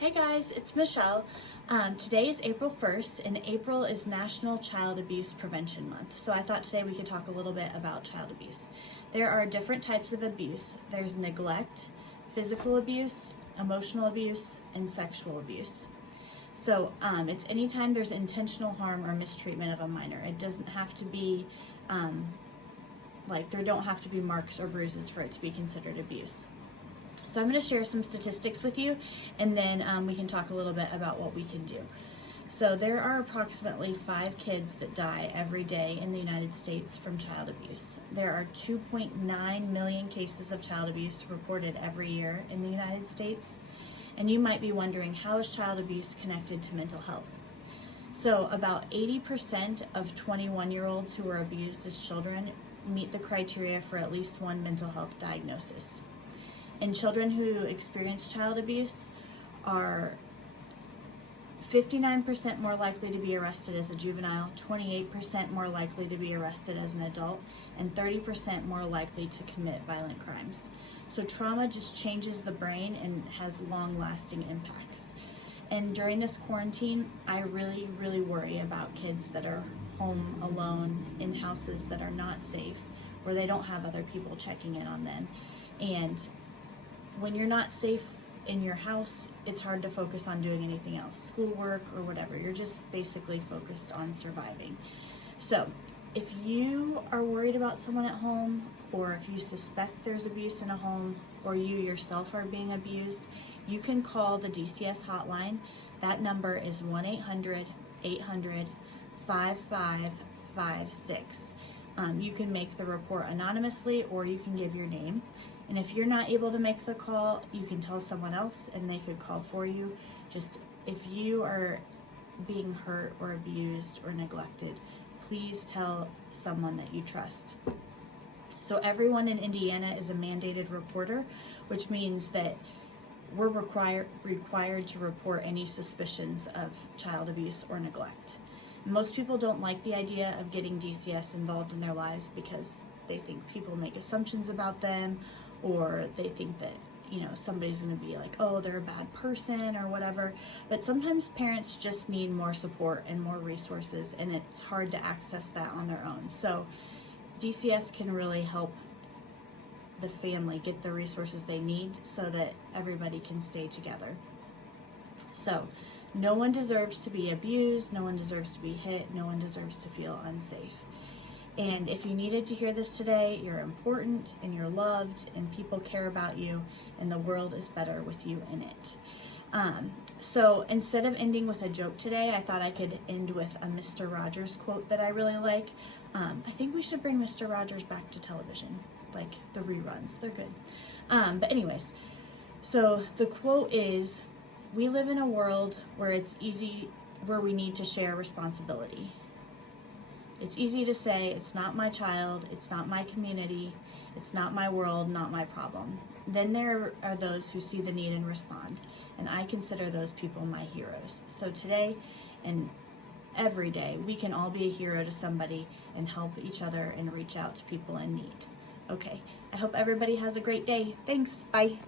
Hey guys, it's Michelle. Today is April 1st and April is National Child Abuse Prevention Month. So I thought today we could talk a little bit about child abuse. There are different types of abuse. There's neglect, physical abuse, emotional abuse, and sexual abuse. So it's anytime there's intentional harm or mistreatment of a minor. It doesn't have to be, there don't have to be marks or bruises for it to be considered abuse. So I'm going to share some statistics with you, and then we can talk a little bit about what we can do. So there are approximately 5 kids that die every day in the United States from child abuse. There are 2.9 million cases of child abuse reported every year in the United States. And you might be wondering, how is child abuse connected to mental health? So about 80% of 21-year-olds who are abused as children meet the criteria for at least one mental health diagnosis. And children who experience child abuse are 59% more likely to be arrested as a juvenile, 28% more likely to be arrested as an adult, and 30% more likely to commit violent crimes. So trauma just changes the brain and has long-lasting impacts. And during this quarantine, I really worry about kids that are home alone in houses that are not safe, where they don't have other people checking in on them. And when you're not safe in your house, it's hard to focus on doing anything else, schoolwork or whatever. You're just basically focused on surviving. So if you are worried about someone at home, or if you suspect there's abuse in a home, or you yourself are being abused, you can call the DCS Hotline. That number is 1-800-800-5556. You can make the report anonymously, or you can give your name. And if you're not able to make the call, you can tell someone else and they could call for you. Just if you are being hurt or abused or neglected, please tell someone that you trust. So everyone in Indiana is a mandated reporter, which means that we're required to report any suspicions of child abuse or neglect. Most people don't like the idea of getting DCS involved in their lives because they think people make assumptions about them, or they think that, somebody's going to be like, oh, they're a bad person or whatever. But sometimes parents just need more support and more resources, and it's hard to access that on their own. So DCS can really help the family get the resources they need so that everybody can stay together. So no one deserves to be abused, no one deserves to be hit, no one deserves to feel unsafe. And if you needed to hear this today, you're important and you're loved and people care about you, and the world is better with you in it. So instead of ending with a joke today, I thought I could end with a Mr. Rogers quote that I really like. I think we should bring Mr. Rogers back to television, like the reruns, they're good. But anyways, so the quote is, "We live in a world where we need to share responsibility. It's easy to say, it's not my child, it's not my community, it's not my world, not my problem. Then there are those who see the need and respond, and I consider those people my heroes." So today and every day, we can all be a hero to somebody and help each other and reach out to people in need. Okay, I hope everybody has a great day. Thanks, bye.